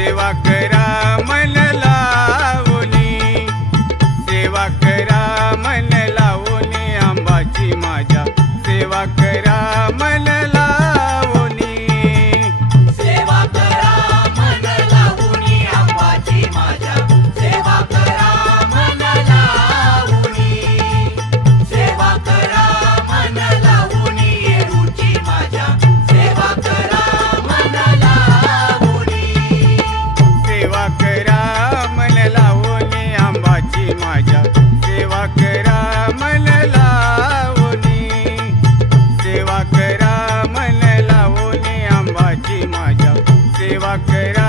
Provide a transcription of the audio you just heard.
सेवा करा मन माझ्या सेवा करा मन लावणी सेवा करा मन लावणी आंबाची माझ्या सेवा करा